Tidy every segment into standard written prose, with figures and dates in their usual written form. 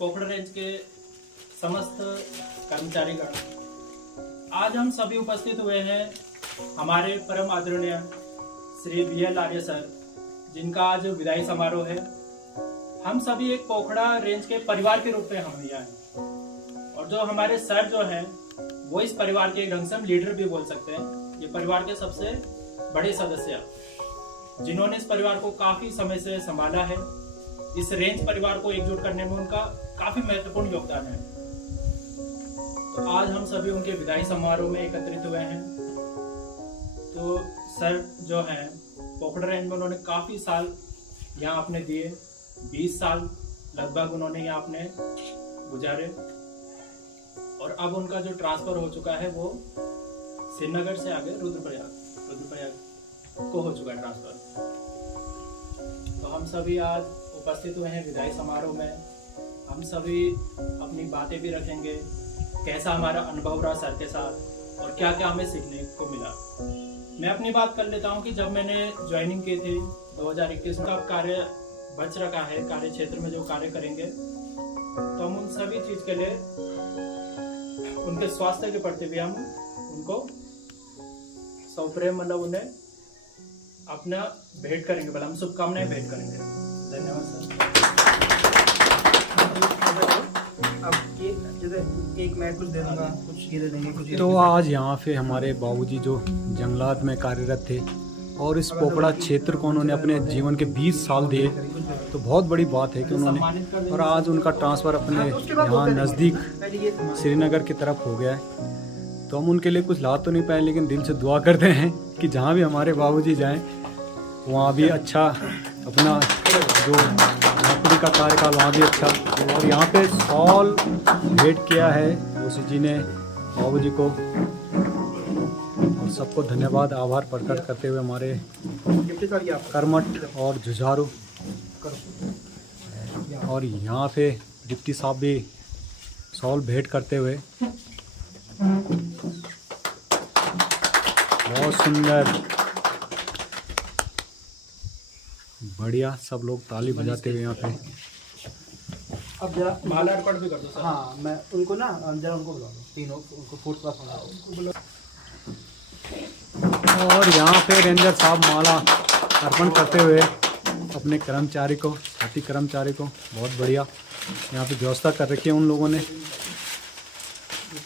Pokhra range के समस्त कर्मचारीगण, आज हम सभी उपस्थित हुए हैं हमारे परम आदरणीय श्री BL आर्य सर, जिनका आज विदाई समारोह है। हम सभी एक पोखड़ा रेंज के परिवार के रूप में हम यहाँ हैं, और जो हमारे सर जो हैं वो इस परिवार के एक ढंग से हम लीडर भी बोल सकते हैं। ये परिवार के सबसे बड़े सदस्य, जिन्होंने इस परिवार को काफी समय से संभाला है। इस रेंज परिवार को एकजुट करने में उनका काफी महत्वपूर्ण योगदान है। तो आज हम सभी उनके विदाई समारोह में एकत्रित हुए हैं। तो सर जो हैं पोखड़ा रेंज में उन्होंने काफी साल यहाँ अपने दिए, 20 साल लगभग उन्होंने यहाँ अपने गुजारे, और अब उनका जो ट्रांसफर हो चुका है वो श्रीनगर से आगे रुद्रप्रयाग को हो चुका है ट्रांसफर। तो हम सभी आज उपस्थित हुए हैं विदाई समारोह में। हम सभी अपनी बातें भी रखेंगे, कैसा हमारा अनुभव रहा सर के साथ और क्या क्या हमें सीखने को मिला। मैं अपनी बात कर लेता हूं कि जब मैंने ज्वाइनिंग की थी 2021 का कार्य बच रखा है, कार्य क्षेत्र में जो कार्य करेंगे, तो हम उन सभी चीज के लिए उनके स्वास्थ्य के प्रति भी हम उनको सौप्रेम मतलब उन्हें अपना भेंट करेंगे, मतलब हम शुभकामनाएं भेंट करेंगे। धन्यवाद सर। एक मैं कुछ दे दूंगा, कुछ ये दे देंगे, कुछ तो आज यहाँ पे हमारे बाबूजी जो जंगलात में कार्यरत थे और इस पोखड़ा क्षेत्र को उन्होंने अपने जीवन के 20 साल दिए, तो बहुत बड़ी बात है कि उन्होंने, और आज उनका ट्रांसफ़र अपने यहाँ नज़दीक श्रीनगर की तरफ हो गया है। तो हम उनके लिए कुछ ला तो नहीं पाए, लेकिन दिल से दुआ करते हैं कि जहाँ भी हमारे बाबूजी जाएं वहाँ भी अच्छा अपना जो नौकरी का कार्यकाल वहाँ भी अच्छा। और यहाँ पे शॉल भेंट किया है उसी जी ने बाबूजी को, और सबको धन्यवाद आभार प्रकट करते हुए हमारे कर्मठ और जुझारू, और यहाँ पे डिप्टी साहब भी शॉल भेंट करते हुए बहुत सुंदर बढ़िया, सब लोग ताली बजाते हुए यहाँ पे। अब जरा माला अर्पण भी कर दो सर। हाँ, मैं उनको ना जरा उनको बुला दो, तीनों उनको फोर्थ क्लास बुला। और यहाँ पे रेंजर साहब माला अर्पण करते हुए अपने कर्मचारी को, साथी कर्मचारी को, बहुत बढ़िया यहाँ पे व्यवस्था कर रखी है उन लोगों ने।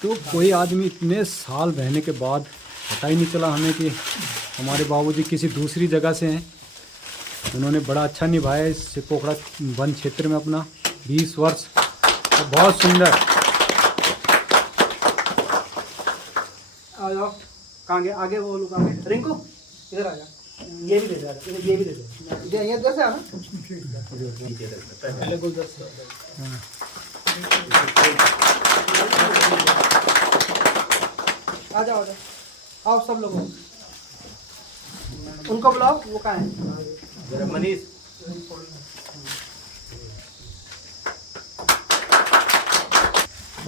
तो कोई आदमी इतने साल रहने के बाद पता ही नहीं चला हमें कि हमारे बाबूजी किसी दूसरी जगह से हैं। उन्होंने बड़ा अच्छा निभाया इस पोखड़ा वन क्षेत्र में अपना 20 वर्ष, तो बहुत सुंदर। आ जाओ, कहाँ गए? आगे वो लोग कहाँ गए? रिंकू इधर आ जा, ये भी दे दे, ये भी दे दे, ये इधर से आना। पहले गुलदस्ता आ जाओ, आ जाओ, आओ सब लोग, उनको बुलाओ। वो कहाँ है? मनीष।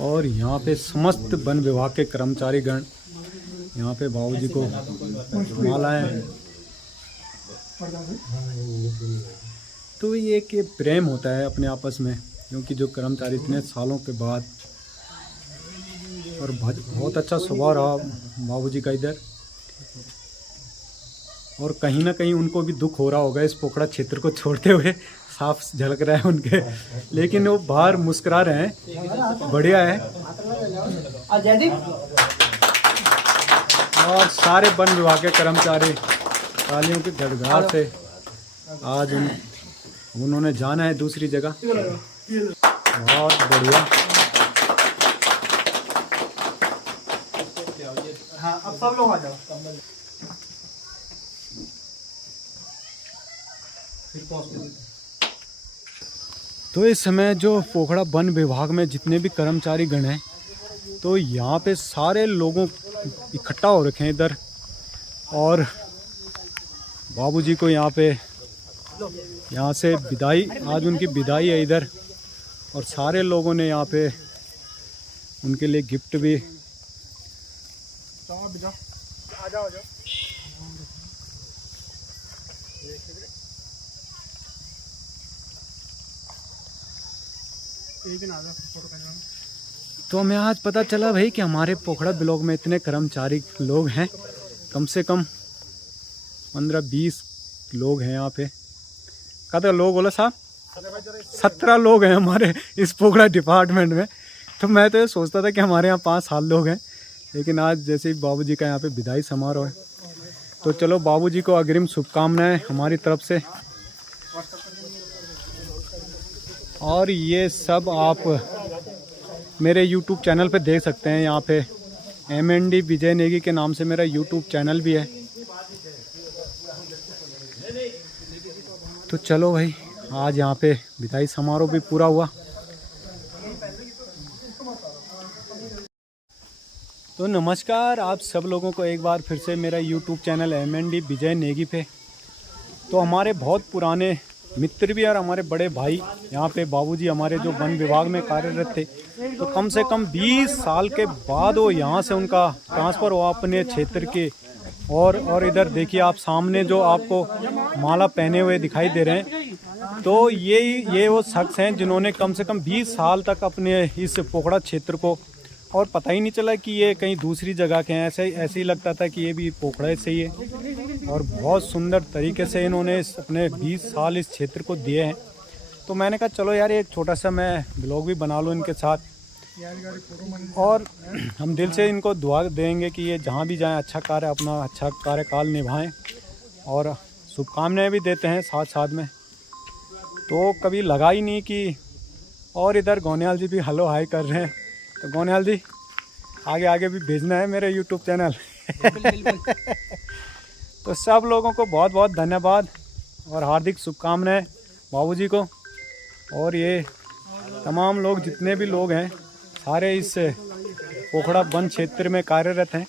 और यहाँ पे समस्त वन विभाग के कर्मचारीगण यहाँ पे बाबूजी को मालाएं, तो ये कि प्रेम होता है अपने आपस में, क्योंकि जो कर्मचारी इतने सालों के बाद, और बहुत अच्छा स्वभाव रहा बाबूजी का इधर, और कहीं ना कहीं उनको भी दुख हो रहा होगा इस पोखड़ा क्षेत्र को छोड़ते हुए, साफ झलक रहा है उनके, लेकिन वो बाहर मुस्कुरा रहे हैं, बढ़िया है। और सारे वन विभाग के कर्मचारी तालियों की गड़गड़ाहट से आज उन्होंने जाना है दूसरी जगह, बहुत बढ़िया। हाँ, अब सब लोग आ जाओ। तो इस समय जो पोखड़ा वन विभाग में जितने भी कर्मचारी गण हैं, तो यहाँ पे सारे लोगों इकट्ठा हो रखे हैं इधर, और बाबूजी को यहाँ पे, यहाँ से विदाई, आज उनकी विदाई है इधर, और सारे लोगों ने यहाँ पे उनके लिए गिफ्ट भी। आ जाओ। तो हमें आज पता चला भाई कि हमारे पोखड़ा ब्लॉक में इतने कर्मचारी लोग हैं, कम से कम 15-20 लोग हैं यहाँ पे। कतने लोग बोला साहब? 17 लोग हैं हमारे इस पोखड़ा डिपार्टमेंट में। तो मैं तो ये सोचता था कि हमारे यहाँ 5-7 लोग हैं, लेकिन आज जैसे ही बाबूजी का यहाँ पे विदाई समारोह है, तो चलो बाबूजी को अग्रिम शुभकामनाएं हमारी तरफ से। और ये सब आप मेरे YouTube चैनल पे देख सकते हैं। यहाँ पे MND विजय नेगी के नाम से मेरा YouTube चैनल भी है। तो चलो भाई, आज यहाँ पे विदाई समारोह भी पूरा हुआ। तो नमस्कार आप सब लोगों को एक बार फिर से मेरा YouTube चैनल MND विजय नेगी पे। तो हमारे बहुत पुराने मित्र भी और हमारे बड़े भाई यहाँ पे बाबूजी हमारे जो वन विभाग में कार्यरत थे, तो कम से कम 20 साल के बाद वो यहाँ से उनका ट्रांसफ़र हुआ अपने क्षेत्र के। और इधर देखिए आप सामने जो आपको माला पहने हुए दिखाई दे रहे हैं, तो ये वो शख्स हैं जिन्होंने कम से कम 20 साल तक अपने इस पोखड़ा क्षेत्र को, और पता ही नहीं चला कि ये कहीं दूसरी जगह के हैं। ऐसे ही लगता था कि ये भी पोखड़ा से ही है। और बहुत सुंदर तरीके से इन्होंने अपने 20 साल इस क्षेत्र को दिए हैं। तो मैंने कहा चलो यार एक छोटा सा मैं ब्लॉग भी बना लूँ इनके साथ, और हम दिल से इनको दुआ देंगे कि ये जहाँ भी जाएं अच्छा कार्यकाल निभाएं, और शुभकामनाएं भी देते हैं साथ साथ में। तो कभी लगा ही नहीं कि, और इधर गोनियाल जी भी हेलो हाय कर रहे हैं। तो गोनियाल जी आगे भी भेजना है मेरे YouTube चैनल। तो सब लोगों को बहुत बहुत धन्यवाद और हार्दिक शुभकामनाएं बाबूजी को। और ये तमाम लोग जितने भी लोग हैं सारे इस पोखड़ा वन क्षेत्र में कार्यरत हैं।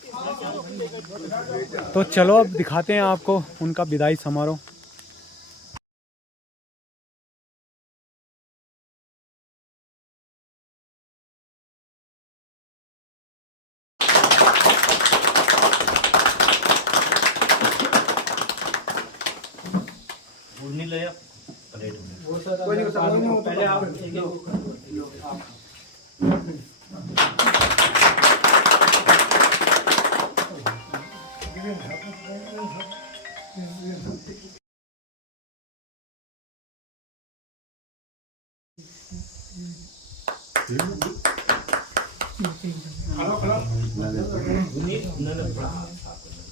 तो चलो अब दिखाते हैं आपको उनका विदाई समारोह। पहले आप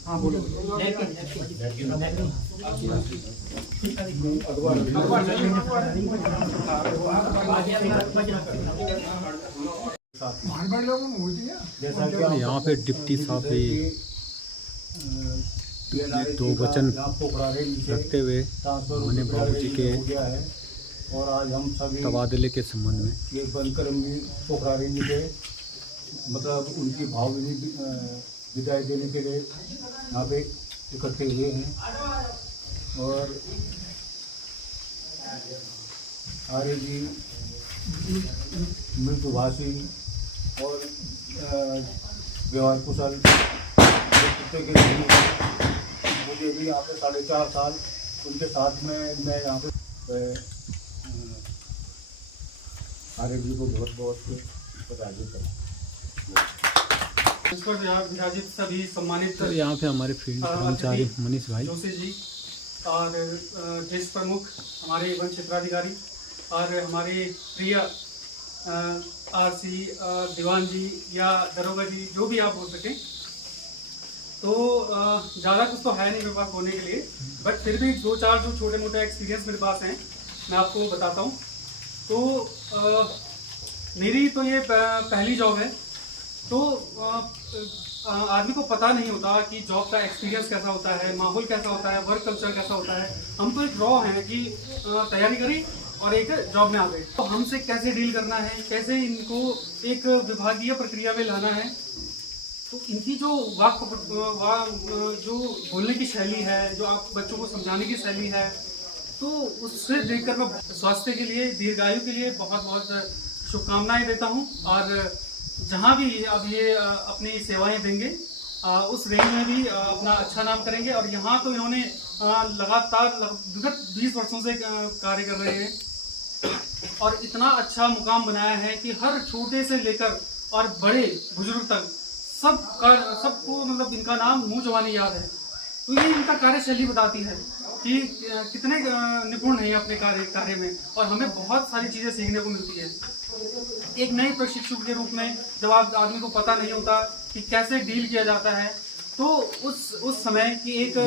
हाँ बोलो। यहाँ पे डिप्टी साहब भी 2 वचन रखते हुए मैंने बाबूजी के और आज हम सभी तबादले के संबंध में ये बनकर्मी पोखरा रेंज के मतलब उनकी भावभीनी विदाई देने के लिए यहाँ पे इकट्ठे हुए हैं। और आर्य जी मृदुभाषी और व्यवहार कुशल के लिए मुझे भी यहाँ पे 4.5 साल उनके साथ में मैं यहाँ पे आर्य जी को बहुत बहुत बधाई करता हूँ। इस पर विराजित सभी सम्मानित तो यहाँ पे हमारे फील्ड कर्मचारी मनीष भाई जोशी जी और देश प्रमुख हमारे वन क्षेत्राधिकारी और हमारे प्रिय आरसी दीवान जी या दरोगा जी, जो भी आप बोल सकें। तो ज़्यादा कुछ तो है नहीं मेरे पास बोलने के लिए, बट फिर भी 2-4 जो छोटे मोटे एक्सपीरियंस मेरे पास हैं मैं आपको बताता हूँ। तो मेरी तो ये पहली जॉब है। तो आदमी को पता नहीं होता कि जॉब का एक्सपीरियंस कैसा होता है, माहौल कैसा होता है, वर्क कल्चर कैसा होता है। हम तो एक रॉ हैं कि तैयारी करी और एक जॉब में आ गए। तो हमसे कैसे डील करना है, कैसे इनको एक विभागीय प्रक्रिया में लाना है, तो इनकी जो जो बोलने की शैली है, जो आप बच्चों को समझाने की शैली है, तो उससे देखकर मैं स्वास्थ्य के लिए, दीर्घायु के लिए बहुत बहुत शुभकामनाएं देता हूँ। और जहाँ भी अब ये अपनी सेवाएं देंगे उस रेंज में भी अपना अच्छा नाम करेंगे। और यहाँ तो इन्होंने लगातार विगत 20 वर्षों से कार्य कर रहे हैं। और इतना अच्छा मुकाम बनाया है कि हर छोटे से लेकर और बड़े बुजुर्ग तक सबको मतलब इनका नाम मुंह जवानी याद है। तो ये इनका कार्यशैली बताती है कि कितने निपुण हैं अपने कार्य में, और हमें बहुत सारी चीज़ें सीखने को मिलती है। एक नए प्रशिक्षु के रूप में जब आदमी को पता नहीं होता कि कैसे डील किया जाता है, तो उस समय कि एक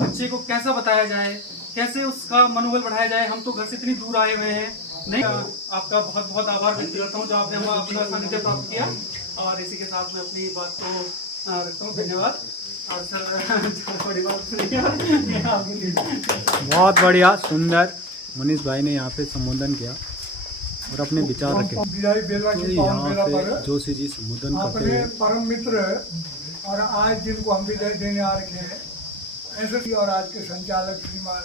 बच्चे को कैसा बताया जाए, कैसे उसका मनोबल बढ़ाया जाए। हम तो घर से इतनी दूर आए हुए हैं, नहीं आपका बहुत बहुत आभार व्यक्त करता हूँ जो आपने हमें अपना सानिध्य प्राप्त किया। और इसी के साथ मैं अपनी बात को रखता हूँ। धन्यवाद। और सर बड़ी बात बहुत बढ़िया, सुंदर मनीष भाई ने यहाँ पे संबोधन किया और अपने विचार रखे। तो यहाँ पे जोशी जी संबोधन करते हुए परम मित्र और आज जिनको हम विदाई देने आ रखे हैं, ऐसे और आज के संचालक श्रीमान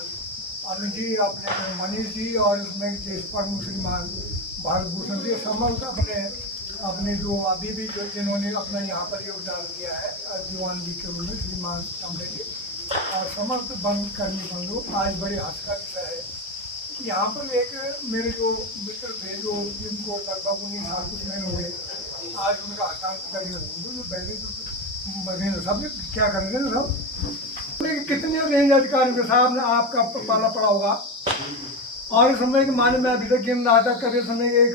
अमित जी, अपने मनीष जी और उसमें प्रमुख श्रीमान भारत भूषण जी, समस्त अपने जो अभी भी जो जिन्होंने अपना यहाँ पर योगदान दिया है दीवान जी के रूप में श्रीमान कमरे जी और समस्त कर्मी बंधु, आज बड़े हर्ष का विषय है। यहाँ पर एक मेरे जो मित्र थे जो जिनको लगभग 19 साल कुछ महीने हो गए, आज उनका हस्तांतर कर दिया। जो पहले तो सब क्या करेंगे ना सब, कितने रेंज अधिकारी के साहब ने आपका पाला पड़ा होगा। और इस समय के माने में अभी तक गिन रहा था, कभी समय एक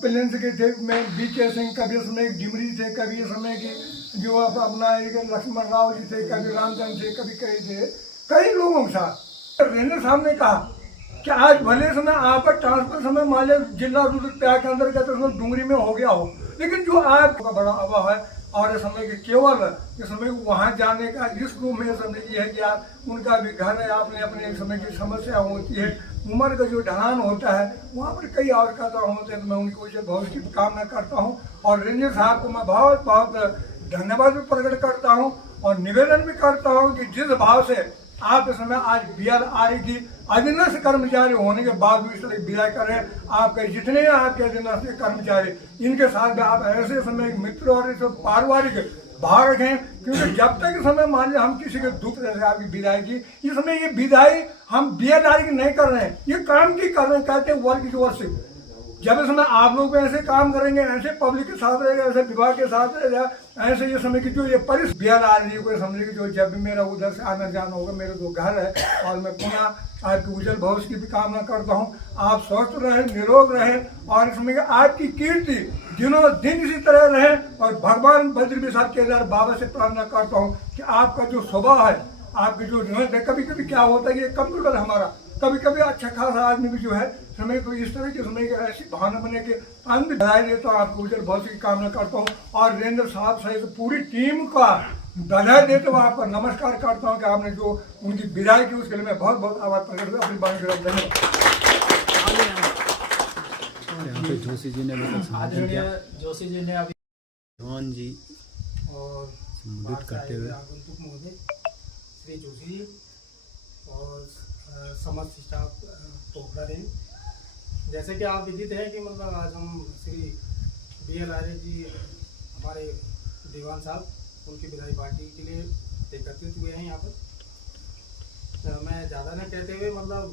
प्लेन्स के थे, मैं बीके सिंह, कभी समय एक डिमरी थे, कभी समय की जो अपना एक लक्ष्मण राव जी थे, कभी रामचंद्र थे, कभी कई लोगों के साथ रेंजर साहब ने कहा कि आज भले समय आपका ट्रांसफर समय मान लिया जिला रुद्रप्रयाग के अंदर का तो समय डूंगरी में हो गया हो, लेकिन जो आपका बड़ा अभाव है और इस समय के केवल इस समय वहाँ जाने का इस रूप में समय ये है कि आप उनका भी घर है, आपने अपने एक समय की समस्या होती है, उम्र का जो ढलान होता है वहाँ पर कई आवश्यकता होते हैं। तो मैं उनको इसे भविष्य की कामना करता हूँ और रेंजर साहब को मैं बहुत बहुत धन्यवाद भी प्रकट करता हूँ और निवेदन भी करता हूँ कि जिस भाव से आप इस समय आज BLRA की अधीनस्थ कर्मचारी होने के बाद भी इस तरह विदाई कर रहे हैं, आपके जितने आपके अधीनस्थ कर्मचारी इनके साथ भी आप ऐसे समय मित्र और इस पारिवारिक भाव रखें, क्योंकि जब तक इस समय मान लिया हम किसी के दुख जैसे आपकी विदाई की, इस समय ये विदाई हम BLRA की नहीं कर रहे हैं, ये काम की कर रहे हैं, कहते हैं वर्क इज वर्शिप। जब इस समय आप लोग ऐसे काम करेंगे, ऐसे पब्लिक के साथ रहेगा, ऐसे विभाग के साथ रहेगा, ऐसे ये समय की जो ये परिस BLRA को समझे कि जो जब भी मेरा उधर से आना जाना होगा, मेरे दो घर है और मैं पुनः आपके उज्जवल भविष्य की भी कामना करता हूँ। आप स्वस्थ रहें, निरोग रहें और इसमें आपकी कीर्ति दिनों दिन इसी तरह रहे और भगवान बद्री विशाल केदार बाबा से प्रार्थना करता हूँ कि आपका जो स्वभाव है, आपकी जो कभी कभी क्या होता है कि कंप्यूटर हमारा कभी कभी अच्छा खासा आदमी भी जो है समय को इस तरह के समय की ऐसी भावना बने के अंत बधाई देता हूँ, आपको उज्जवल भविष्य की कामना करता हूँ और रेंजर साहब सहित पूरी टीम का बधाई देते हुए आपका नमस्कार करता हूँ कि आपने जो उनकी विदाई की उसके लिए मैं बहुत बहुत आभार प्रकट करता हूँ। अपनी बात धन्यवाद। यहाँ पे जोशी जी ने जोशी जी ने अभी जवान जी और संबोधित करते हुए आगंतुक महोदय श्री जोशी जी और समस्त स्टाफ पोखरा रेंज, जैसे कि आप विदित हैं कि मतलब आज हम श्री BLRA जी हमारे दीवान साहब उनकी विदाई पार्टी के लिए एकत्रित हुए हैं यहाँ पर। तो मैं ज़्यादा न कहते हुए मतलब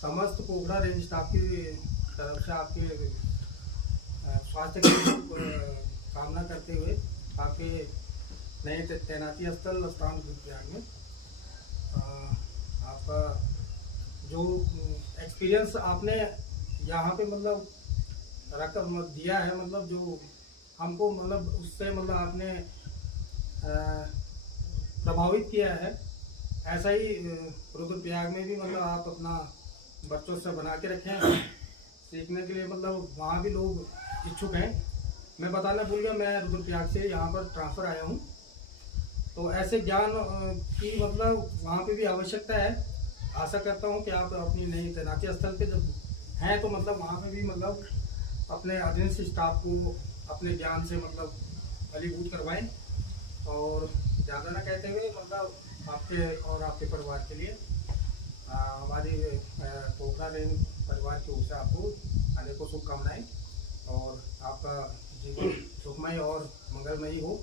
समस्त पोखरा रेंज स्टाफ की तरफ से आपके स्वास्थ्य की कामना करते हुए आपके नए तैनाती स्थल स्थान रुद्रप्रयाग में आपका जो एक्सपीरियंस आपने यहाँ पे मतलब रकम दिया है, मतलब जो हमको मतलब उससे मतलब आपने प्रभावित किया है, ऐसा ही रुद्रप्रयाग में भी मतलब आप अपना बच्चों से बना के रखें सीखने के लिए। मतलब वहाँ भी लोग इच्छुक हैं। मैं बताना भूल गया, मैं रुद्रप्रयाग से यहाँ पर ट्रांसफ़र आया हूँ, तो ऐसे ज्ञान की मतलब वहाँ पे भी आवश्यकता है। आशा करता हूँ कि आप अपनी नई तैनाती स्थल पे जब हैं तो मतलब वहाँ पे भी मतलब अपने अधीनस्थ स्टाफ को अपने ज्ञान से मतलब फलीभूत करवाएं और ज़्यादा ना कहते हुए मतलब आपके और आपके परिवार के लिए हमारी पोखरा रेंज परिवार की ओर से आपको अनेकों शुभकामनाएं और आपका जीवन सुखमय और मंगलमयी हो,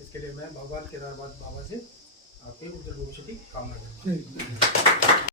इसके लिए मैं भगवान केदारनाथ बाबा से आपके उज्जवल भविष्य की कामना करता हूँ।